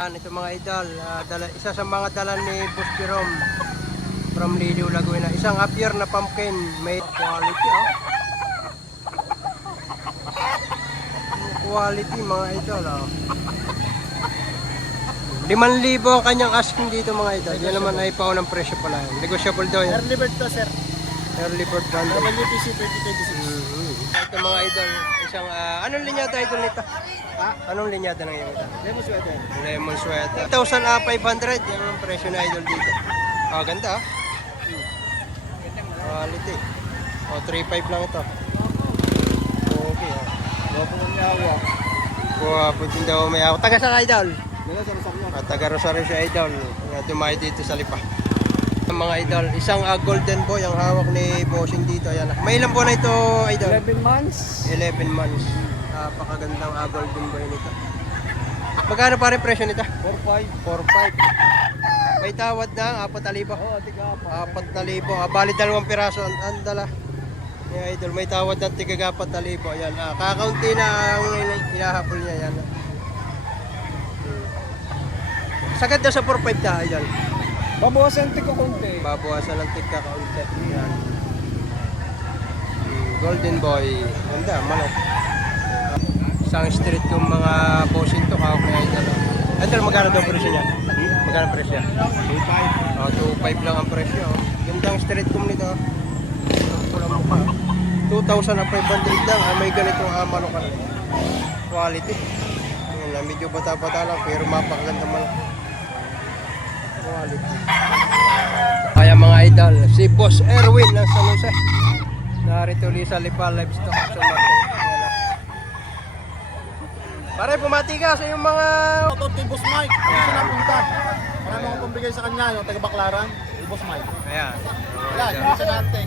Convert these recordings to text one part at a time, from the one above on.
Ito mga idol, isa sa mga dala ni Boss Jerome from Lido, Laguna. Isang appear na pumpkin, may quality quality mga idol 5,000 ang kanyang asking dito mga idol. Yan naman ay paunang presyo pala. Negotiable daw yan. Early bird to sir. Early bird brand. WPC 2026. Ito mga idol, isang anong linyada idol nito? Anong linyada ng iyong ito? Lemon sweater. Lemon sweater. 1,500 yung ang presyo na idol dito. Ganda quality. 3,500 lang ito. Okay Wapo ng yawa. Guwapo din daw may ako. Taga saan idol? Dala sa Rosario. Taga Rosario si idol. Dumayo dito sa Lipa. Mga idol, isang golden boy ang hawak ni Bossing dito. Ayan. May ilang buwan na ito idol? 11 months. 11 months. Napakagandang golden boy nito. Magkano pa rin presyo nito? 4-5. 4,500. May tawad na 4,000. Oo, tiga 4,000. Bali 2 piraso ang dala. Yeah, idol, may tawad ng tiga 4,000. Ayan, kakaunti na ang inahabol niya. Ayan. Sagad na sa 4,500 na, idol. Babawasan ko konti. Babawasan ng tiga kaunti. Ayan. Golden boy. Ganda, manok. Isang street yung mga bossing to, hawak na idol. Idol, magkano daw presyo niya? Magkano presyo niya? 2,500 lang ang presyo. Gandang street kum nito. Pulang mukha. 2,500 lang. May ganitong manok ka. Quality. Ayan, medyo bata-bata lang pero mapakaganda manok. Quality. Kaya mga idol, si Boss Erwin ng San Jose. Narito ulit sa Lipa Livestock sa market. Pare, pumati ka sa yung mga... Shoutout kay Boss Mike. Kasi napunta. Marami akong pambigay sa kanya, yung taga Baclaran. Boss Mike. Ayan. Yan, yung sa natin.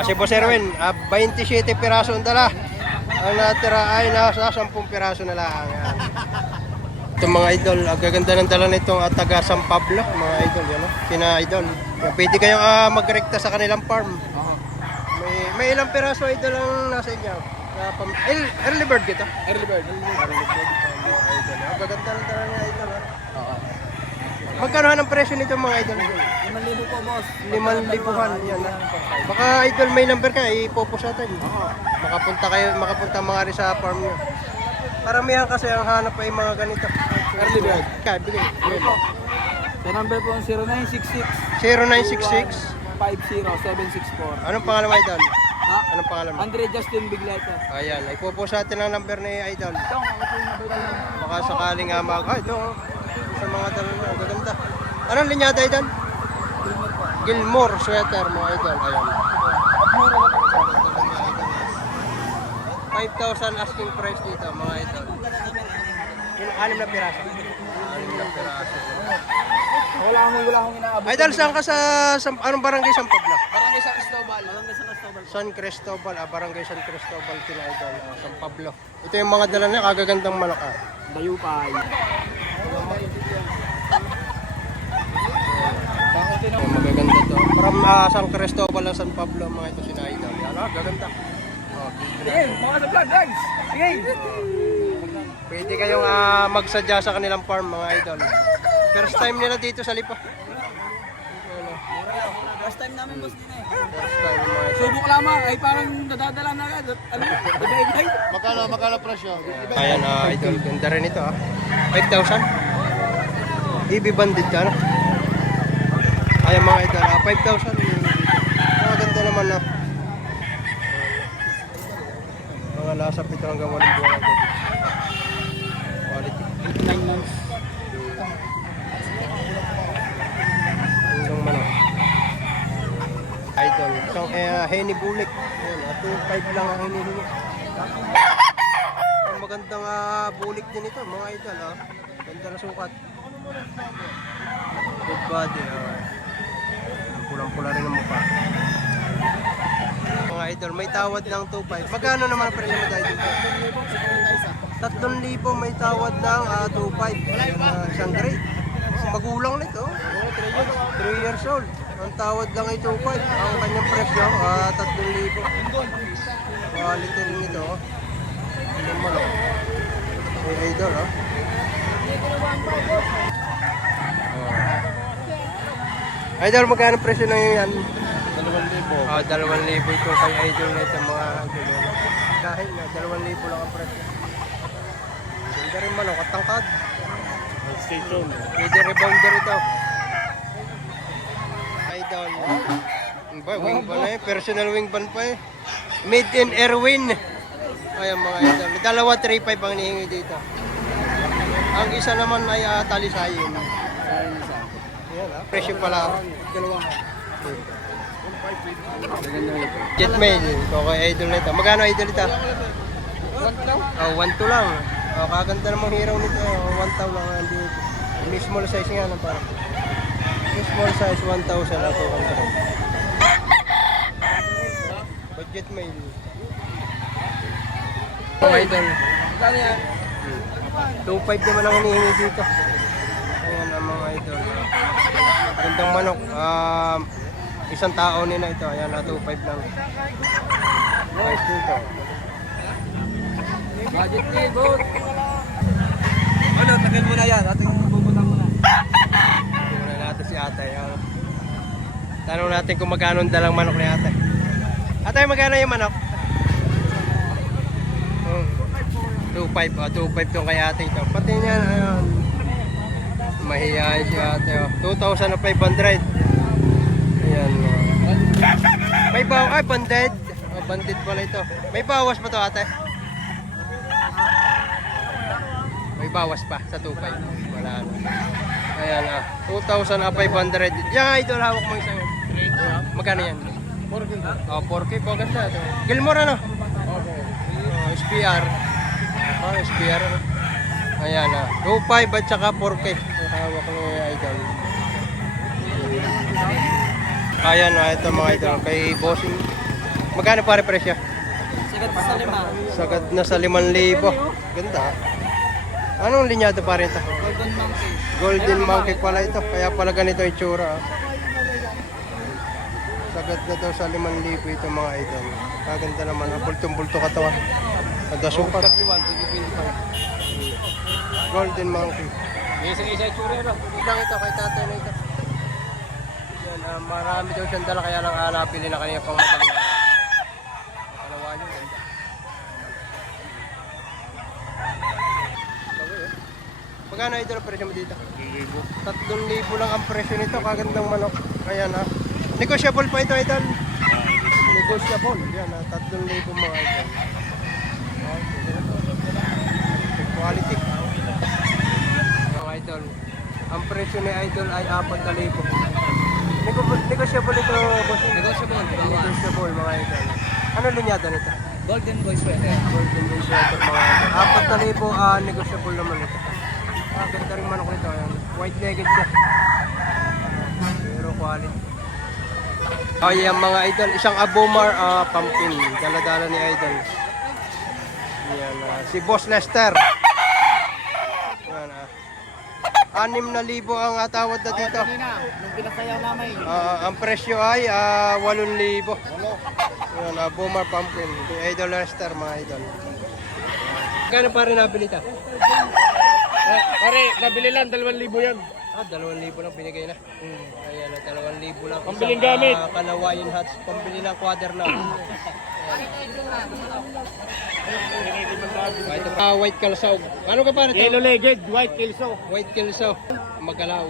Si Boss Erwin, 27 piraso ang dala. Ang natira ay nasa 10 piraso na lang. Ayan. Ito mga idol, ang gaganda ng dala nitong taga San Pablo, mga idol. Yan, Kina idol. Pwede kayong magrekta sa kanilang farm. May ilang piraso idol ang nasa inyo. Early bird kita. Early bird. Ang gaganda ng dala niya idol. Magkano ang presyo nito mga idol? 5,000 po, boss. 5,000 yan. Baka idol may number ka, ipopos natin. Makapunta mga rin sa farm nyo. Paramihan kasi ang hanap ay mga ganito. Early bird. Bigay. The number po ang 0966 0966. 50-764. Anong pangalan mo idol? Ha? Anong pangalan mo? Andre Justin Bigleta. Ayan, ipopos natin ang number ni idol. Ito, ako po yung number lang. Baka sakaling ito sa mga dalo niya, ang gaganda. Anong linyada idol? Gilmore sweater mga idol. Ayan. 5,000 asking price dito mga idol. Yung 6 na piraso. 6 na piraso. Wala akong inaabot. Idol, saan ka sa anong barangay San Pablo? Barangay San Cristobal. Barangay San Cristobal. San Cristobal, barangay San Cristobal kina idol, San Pablo. Ito yung mga dala niya, kagagandang manok. Bayupay. Magaganda to. From San Cristobal ng San Pablo, mga ito sina idol. Yan, gaganda. Sige, mga sa vlog, guys. Sige. Pwede kayong magsadya sa kanilang farm, mga idol. First time nila dito sa Lipa. First time namin, boss, din eh. First time mga idol. Subok lamang, ay parang nadadala na agad. Ano? Ibay-ibay. Magkano presyo? Ayan, idol. Ganda rin ito, 5,000. EB bandit ka, Ayan mga idol, 5,000. Mga ganda naman na. Mga lasap ito hanggang 8 buwan. Quality. 9 months. Hanggang manok. Idol. Isang Henny Bulik. Ayan, 2,500 lang ang Henny Bulik. Ang magandang bulik din ito, mga idol. Ganda na sukat. Good body. Pulang-pula rin ang mukha. Mga idol, may tawad ng 2,500. Magkano naman ang presyo mo dahil dito? 3,000 may tawad ng 2,500. Isang grade. Magulang nito. 3 years old. Ang tawad lang ay 2,500. Ang kanyang presyo, 3,000. Quality rin ito. Ano man, idol, Idol, magkano presyo na yan? 2,000. Ah, 2,000 ito kay Idol na ito mga idol. Kahit na 2,000 lang ang presyo. Ganda rin manok at tangkad. Stay tuned. Pwede rebounder ito. Idol. Wing ban na eh. Personal wing ban pa eh. Made in Erwin. Ayan mga idol. Dalawa 3,500 ang hinihingi dito. Ang isa naman ay talisayin. Ayan presyo pala. Jetmail. So kay idol na ito. Magkano idol ito? 1,200 lang. Oh, kaganda namang hiraw nito. 1,000 lang ang dito. May small size nga lang para. May small size 1,000 ako kanta. Budget mail. Mga idol. 2,500 naman ang hinihingi dito. Ayan ang mga idol. Gandang manok. Isang tao nila ito. Ayan na 2,500 lang. Nice dito. Budget meal, boat. Ano, tagal mo na yan. Ating bubutang mo na. Tingnan natin si Atay. Tanong natin kung magkano ang dalang manok ni Atay. Atay, magkano yung manok? 2,500. 2,500 itong kay Atay ito. Pati niya, ayun. Mahihayin si Atay. 2,500. Ayan. May bawas. Ay, banded. Banded pala ito. May bawas pa to Atay? May bawas pa sa 2,500. Wala na. Ayan 2,500. Yan idol, hawak mo isang. Magkano yan? 4K. Oh, 4K po ganda ito. Gilmore ano? Okay. SPR. SPR. Ayan 2,500 at saka 4K. Hawak ni idol. Ayan ito mga idol. Kay bossing. Magkano pare presyo? Sigat sa 5. Sagad na sa 5,000. Ganda. Anong linyado pa rin ito? Golden monkey. Golden monkey pala ito. Kaya pala ganito yung tsura. Sagad na daw sa 5,000 ito mga idol. Kaganda naman. Bultong-bulto katawan. Ganda sukat. 31, Golden monkey. isa tsura ba? Ilang ito kay tatay na ito. Yan, marami daw siyang dala kaya lang hanapin na kanina pang madaling araw. Kalawa yun, ganda. Magkano idol ang presyo mo dito? 3,000 lang ang presyo nito. Kagandang manok. Ayan negotiable pa ito idol. Negotiable. Yan 3,000 mga idol. Quality. Mga idol. Ang presyo ni idol ay 4,000. Negotiable ito boss. Negotiable mga idol. Ano linyada nito? Golden boy sweater. Golden Day Sweater mga idol. 4,000 negotiable naman ito. Ganda rin manok nito. Ayan. White legged siya. Pero quality. Ayan mga idol. Isang Abomar pumpkin. Dala-dala ni idol. Ayan, si Boss Lester. Ayan, 6,000 ang tawad na dito. Nung pinasayaw namin. Ang presyo ay 8,000. Ayan, Abomar pumpkin. Si Idol Lester mga idol. Kano pa rin nabili ito? Pare, nabili lang 2,000 yan. 2,000 lang binigay na. Ayan, 2,000 lang. Pambiling gamit. Kalawayan hats, pambili ng quarter na. Ito white kalsaw. Ano ka pa ito? Yellow legged, white kelso. White kalsaw. Magalaw.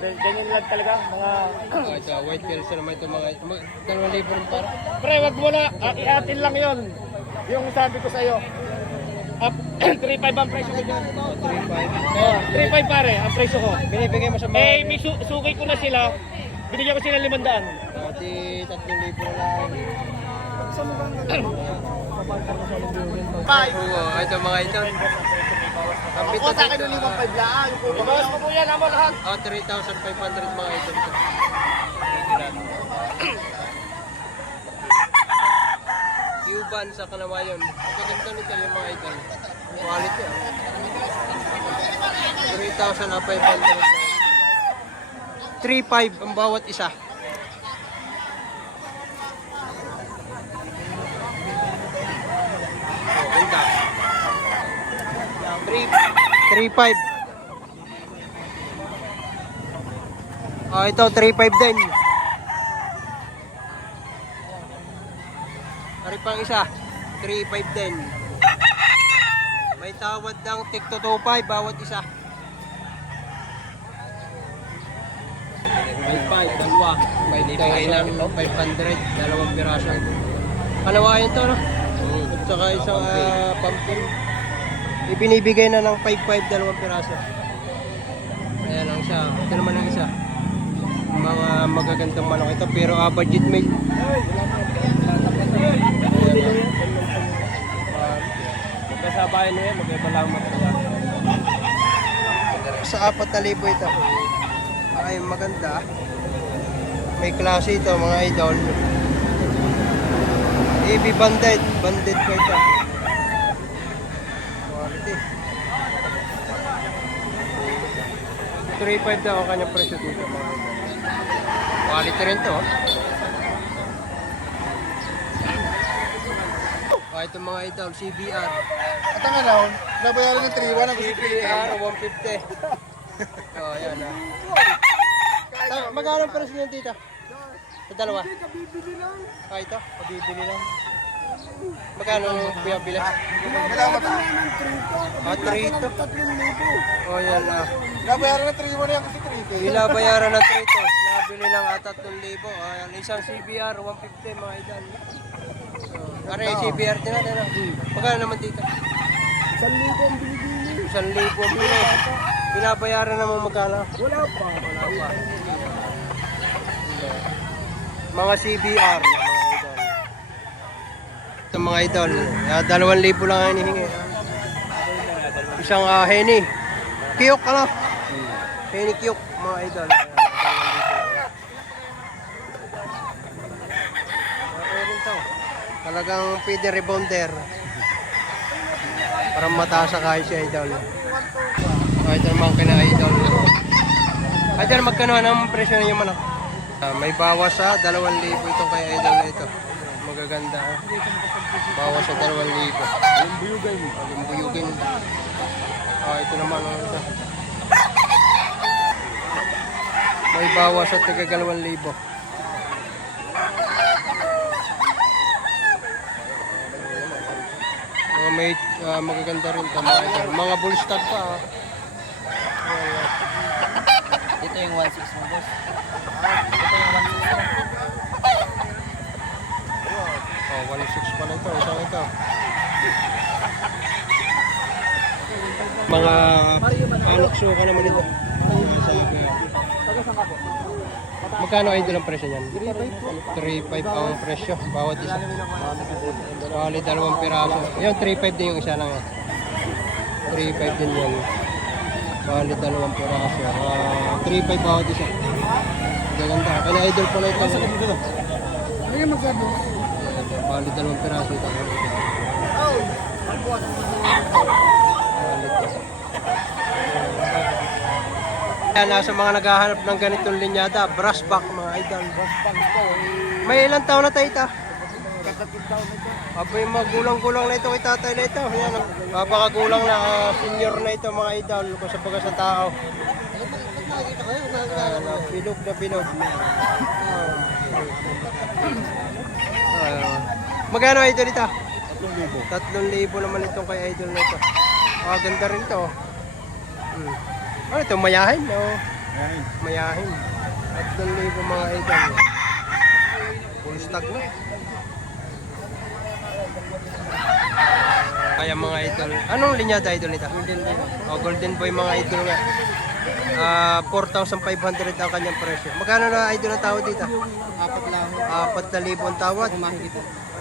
Ganyan lang talaga mga... Ito, white kalsaw naman ito mga 2,000 rin para. Pre, wag mo na. Iatin lang yon. Yung sabi ko sa'yo. 3,500 ang presyo ko dyan. 3,500. 3,500 pare, ang presyo ko. Binibigay mo sa mga... May sukay ko na sila. Binigyan ko sila 500. Di 3,000 na lang. Ito mga ito. Kapit na dito. Ibawas ko po yan, amo lahat. 3,500 mga ito. Cuban sa Kalawayon. Ang gaganda nito yung mga idol. Quality 3,500. 3,500 ang bawat isa. Ganda. 3,500. Ito 3.5 din. Ari pang isa, 3.5 din. May tawad ng tig to 2.5 bawat isa. 5.5, dalawa. May bigay ng 500, dalawang piraso. Kalawayan to, no? At saka isang pumpkin. Ibinibigay na ng 5.5, dalawang piraso. Ayan lang siya. Ito naman ang isa. Mga magagandang manok ito, pero budget meal. Magkasabayan na yan, magkaibalang Sa 4,000 ito. Ay, maganda. May klase ito, mga idol. AB banded. Banded pa ito. Quality. 3.5 daw ang kanyang presyo dito, mga idol. Quality rin to. Itong mga idol, CBR. At ang alaw, nabayaran ng 3-1 ang CBR 150. Oh, yan ah. Magkano ang presyo niyan dito? Sa dalawa? Kabibili lang. Ito, pabibili lang. Magkano biyabili? Malamat ang 3 ito. Oh, yan ah. nabayaran ng 3-1 yan kasi 3K. Binabayaran na 3 ito. Nabili ng 3,000. Ayan, isang CBR 150 mga idol. Pare, CBR din natin. Magkano naman dito? 1,000 ang binibili. 1,000 ang bili. Binabayaran naman magkano? Wala pa. Wala pa. Mga CBR, mga idol. Ito mga idol, 2,000 lang ang hinihingi. Isang Henny. Kiyok ano? Henny kiyok, mga idol. 2,000. Talagang pwede rebounder. Para mataas sa kahit si idol. Ito naman kina idol. Idol, magkano ang presyo na yung manok? May bawas sa 2,000 itong kay idol na ito. Magaganda. Bawas sa 2,000. Limbuyugin. Ito naman. Ito. May bawas sa taga 2,000. May magaganda rin ito mga idol. Mga bullstag pa. Ito yung 1.6 mo, boss. Ito yung 1.6 pala ito. Isang ito. Mga anak suka naman ito. Magkano idol ang presyo niyan? 3.5 ang presyo. Bawat isa. Bali 2 piraso. Yung 3.5 din yung isa lang yan. 3.5 din yan. Bali 2 piraso. 3.5 bawat isa. Gaganda. Kaya idol pala ito. Ano yung magkano? Bali 2 piraso ito. Yan, nasa mga naghahanap ng ganitong linyada, brass back mga idol. May ilang taon na tayo ito? Abay, magulang-gulang na ito kay tatay na ito. Yan, mapakagulang na senior na ito mga idol kung sa baga sa tao. Bilog na bilog. Magkano idol ito? 3,000 naman itong kay idol na ito. Ganda rin ito. Ano ito? Mayahin? Mayahin. 3,000 mga idol. Full stock na. Kaya mga idol. Anong linyada idol nito? Golden Boy mga idol nga. 4,500 ang kanyang presyo. Magkano na idol ang tawad dito? 4,000 ang tawad.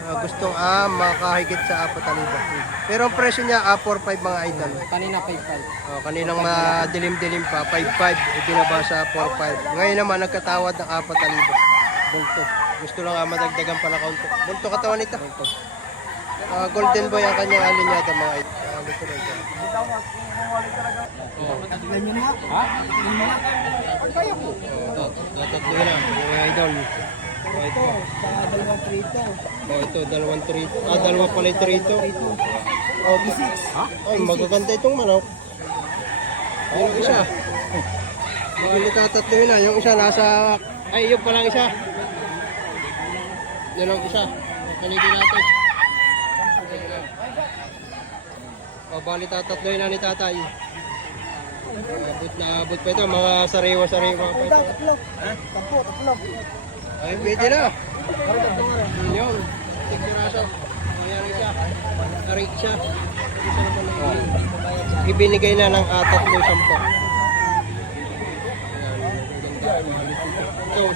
Gustong makahigit sa 4,000. Pero ang presyo niya 4,500 mga idol. Kanina 5.5. Kaninang madilim-dilim pa 5,500 ibinaba sa 4,500. Ngayon naman nagkatawad ng 4,000. Bulto. Gusto lang madagdagan pala kaunti. Bulto katawan nito. Golden Boy ang kanyang alinyada mga idol. Gusto lang ito. Tatatlo na mga idol. Ito. Ito, 2 trito. 2 pala yung trito. Ay, magaganda itong manok. Ayun isa. Bali tatlo yun na. Yung isa nasa... Ay, yung palang isa. Yan ang isa. Paligid natin. O, bali tatlo yun na ni tatay. Abot pa ito. Mga sariwa-sariwa pa ito. Tatlo. Ay, pwede na. Yun. Siguraso. Ayan siya. Arik siya. Ibinigay na ng 3-10.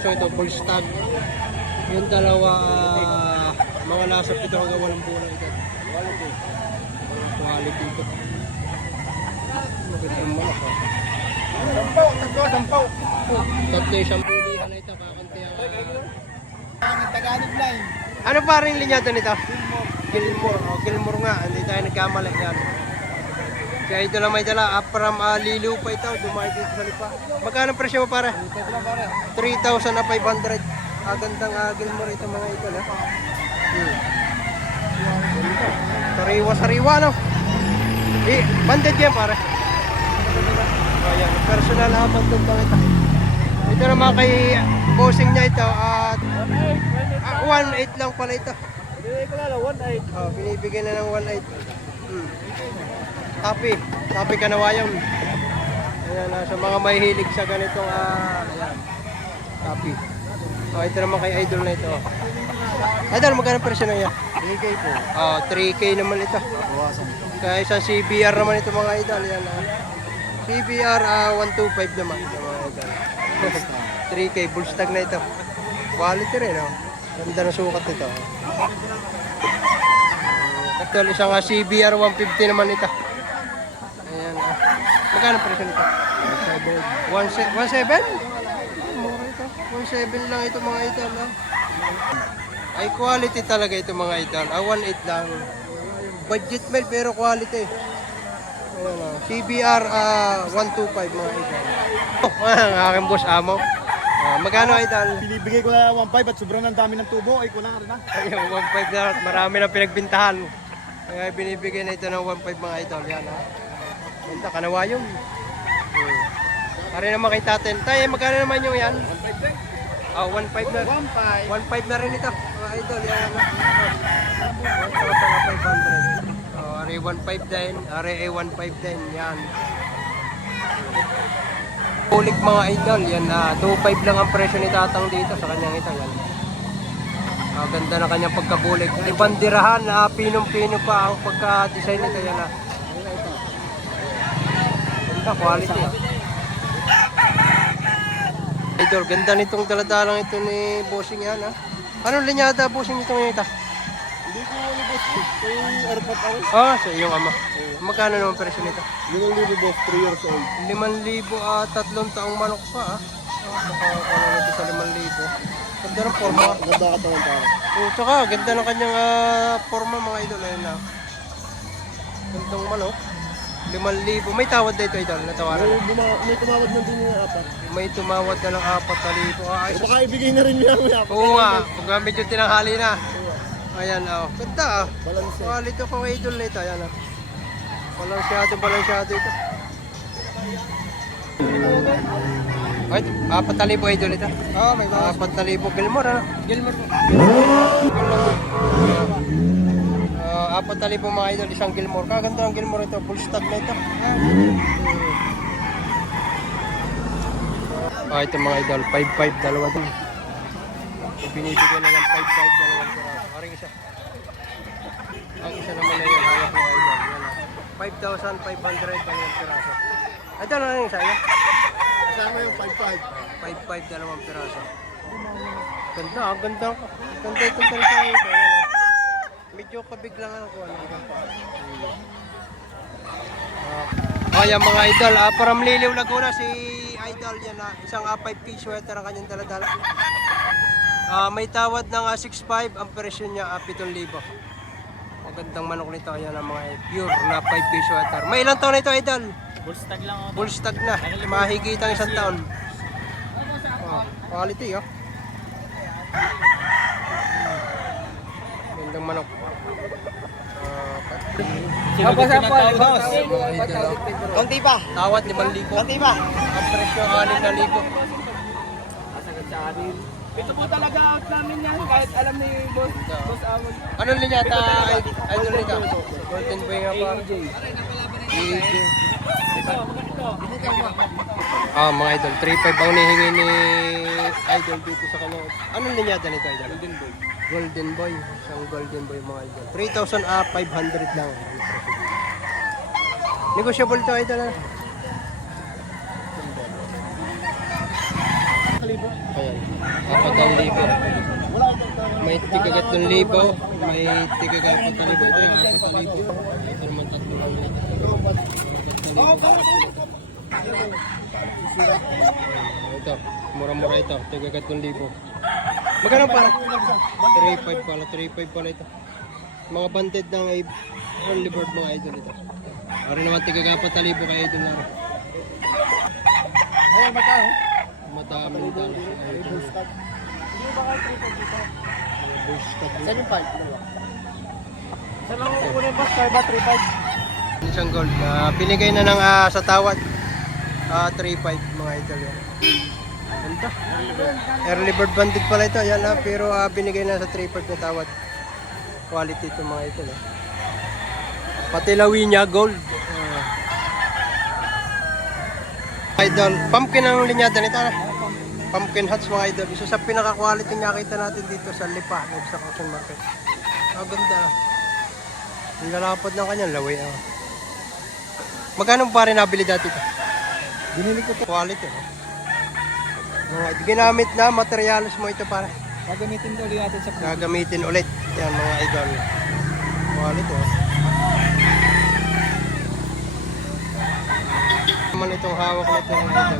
So ito, full stag. Yung dalawa, mga lasap ito hanggang walang bulang ito. Quality ito. Magandang malak ha. Sampaw. Tatlo isang pilihan na ito, kakanti Tagalog na eh. Ano pa rin linyado nito? Gilmore. O, Gilmore nga, hindi tayo nagkamali yan. Kaya ito lang may dala, from Liliw pa ito, dumayo dito sa lipa. Magkano presyo mo para? 3,500. Gandang Gilmore ito mga ito na. Sariwa-sariwa no? Banded yan para. Ayan, personal banded lang ito. Ito naman kay bossing niya ito at 1.8 lang pala ito. Bigay ko na lang, 1.8. Oh, binibigyan na ng 1.8. Tapi ka na wayon. Ayan, sa mga may hilig sa ganitong ayan. Tapi. Oh, ito naman kay Idol na ito. Idol, magkano presyo na yan? 3K po. Oh, 3K naman ito. Bawasan. Kaya isang CBR naman ito mga Idol. Yan, CBR 125 naman ito mga Idol. 3K, bull stag na ito. Quality rin, oh. Ganda ng sukat nito. Ito, isang CBR 150 naman ito. Ayan. Magkano presyo nito? 17? Mura ito. 17 lang ito mga idol. Ay quality talaga ito mga idol. 1.8 lang. Budget meal pero quality. Ayan, CBR 125 mga idol. Ang aking boss amo. Magkano idol? Binibigay ko na 1.5 at sobrang ang dami ng tubo. Ay, kulang rin na. Ayun, 1.5 na. Marami na pinagbintahan. Kaya binibigay na ito ng 1.5 mga idol. Yan ha. Ganda, kanawayong. Pare naman kay tatin. Tay, magkano naman yung yan? 1.5 na. 1.5 na rin ito. Mga idol, yan ha. 1,500. Are 1.5 din. Are 1.5 din. Yan. Pulik mga idol. Yan na. 2.5 lang ang presyo ni tatang dito sa kanyang ito. Yan. Ganda na kanyang pagkabulik. Ibandirahan, pinong-pino pa ang pagka-design nito. Yan na. Ganda, quality. Idol, ganda nitong daladalang ito ni bossing yan ha. Anong linyada bossing ito ngayon ito? Hindi ko ano boss. Kay Arpat ako. Sa iyong ama. Magkano naman presyo nito? 5,000 boss, 3 years old. 5,000 3 taong manok pa ha. Makakala nito sa 5,000. Ganda ng forma. Ganda ka tawang para. Tsaka ganda ng kanyang forma mga idol. Ayun na. Gandang manok. 5,000. May tawad dito idol. Natawaran. May tumawad na din yung 4. May tumawad na ng 4,000. Ay, Baka ibigay na rin niya. oo nga. Kung medyo tinanghali na. Ayan oh. Ganda ah. Balance. Quality ko idol nito. Ayan ah. Balansyado ito. Ay, 4,000 idol ito. May 4,000 Gilmore ano? Gilmore po. 4,000 mga idol, isang Gilmore. Kaganda ng Gilmore ito, full stag na ito. Ito mga idol, 5,500 dalawa din. Binibigyan na ng 5,500 dalawang piraso. Aring isa. Ang isa naman na yun, hawak mga idol. Yan, 5,500 dalawang piraso. Ito na lang isa yan. Kasama yung 5.5. 5,500 dalawang piraso. Ganda, ang ganda. Ganda itong talita ito. Medyo kabiglang ako. Ayan mga idol, from Liliw Laguna si Idol yan na isang 5K sweater ang kanyang daladala. May tawad ng 6,500, ang presyo niya 7,000. Magandang manok nito, ayan ang mga pure na 5K sweater. May ilang taon na ito Idol? Bullstag lang ako. Full stag na, mahigit ang 1 taon. Quality Gandang manok. Basta po, boss. Konti pa. Tawad 5,000. Konti pa. Ang presyo 6,000. Ito po talaga out namin yan, kahit alam ni Boss Amon. Anong linyata idol nito? Golden Boy nga pa. EJ. Mga idol, 3,500 ang hinihingi ni idol dito sa kanya. Anong linyata nito idol? Golden Boy. Golden Boy. Isang Golden Boy mga idol. 3,500 lang. Negotiable to idol. Ayan. 4,000. May tigagat ng libo. May tigagat ng libo. Ito yung 4,000. Ito naman 3,000. Ito. Mura-mura ito. Tigagat ng libo. Magkano para? 3,500 pala. 3,500 pala ito. Mga banded ng early bird mga idol ito. Para naman tigagat 4,000 kay idol na rin. Ayan, magkano? Madaming dala. Saan yung part? Saan lang ko kunin boss? Kaya ba 3,500? Isang gold. Binigay na ng sa tawad. 3,500 mga idol yan. Ganda. Early bird banded pala ito. Yan lang. Pero binigay na sa 3,500 na tawad. Quality ito mga idol. Pati lawi niya gold. Idol. Pumpkin ang linyada nito. Pumpkin hats mga idol. Isa sa pinaka-quality nga kita natin dito sa Lipa. Sa Auction Market. Ganda. Ang lalapad ng kanyang lawi. Magkano pa rin nabili dati ito? Binili ko ito. Quality. Ginamit na materials mo ito para. Gagamitin ulit natin sa Gagamitin ulit. Yan mga idol. Quality. Naman itong hawak na ito mga idol.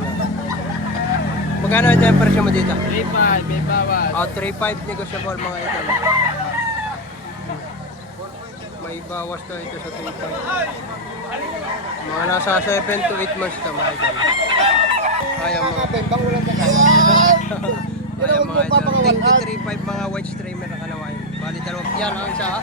Magkano ito yung presyo mo dito? 3,500, may bawas. 3,500 negotiable mga idol. May bawas to ito sa 3,500. Mga nasa 7 to 8 months ito mga idol. Ayaw mga bang ulang ka. Ayaw mga idol. 3,500 mga white streamer na kanawain. Bali dalawang. Yan ang isa ha.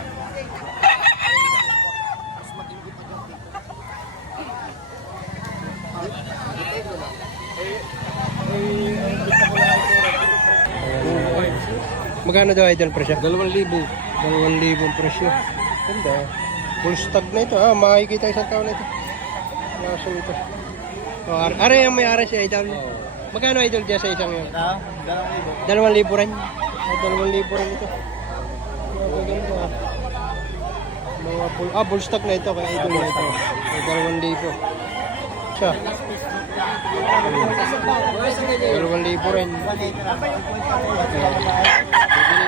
Magkano daw idol presyo? 2,000. 2,000 ang presyo. Ganda. Full stock na ito. Makikita isang taon na ito. Kaso ito. Are yung may ara si idol. Magkano idol dyan sa isang yun? 2,000 rin. 2,000 rin ito. Maganda. Mga full stock na ito kay idol na ito. 2,000. Siya. 2,000 rin.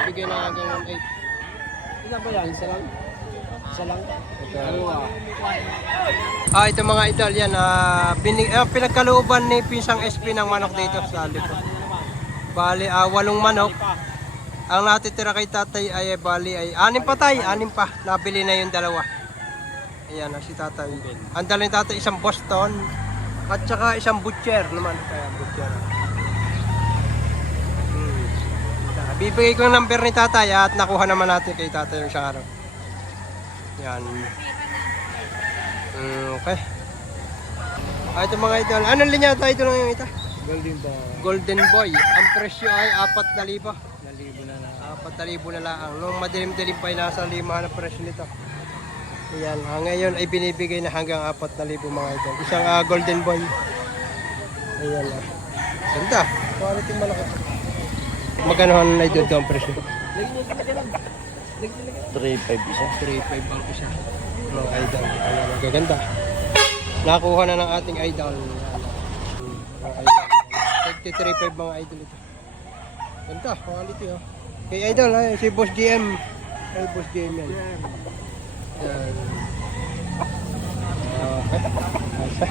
Bibigyan na hanggang 1,800. Ilan ba yan? Isa lang? Isa lang? Ito mga idol yan. Pinagkalooban ni Pinsang SP ng manok dito sa Lipa. Bali, 8 manok. Ang natitira kay tatay ay bali ay 6 pa tay. 6 pa. Nabili na yung 2. Ayan si tatay. Ang dala ni tatay isang Boston. At saka isang butcher naman. Kaya butcher. Bibigay ko yung number ni tatay at nakuha naman natin kay tatay yung sa araw. Yan. Okay. Ito mga idol. Anong linya ito? Ito lang yung ito. Golden ba? Golden Boy. Ang presyo ay 4,000. 1,000 na lang. 4,000 na lang. Nung madilim-dilim pa ay nasa 5 na presyo nito. Ayan. Ngayon ay binibigay na hanggang 4,000 mga idol. Isang Golden Boy. Ayan lang. Ganda. Quality malaki. Magkano ang idol doon presyo? 3,500 isa. 3,500 ang isa. Mga idol. Ayan, magaganda. Nakuha na ng ating idol. Mga idol. 3,500 mga idol ito. Ganda, quality oh. Kay idol, si Boss GM. Ay, Boss GM yan. Yan. Okay.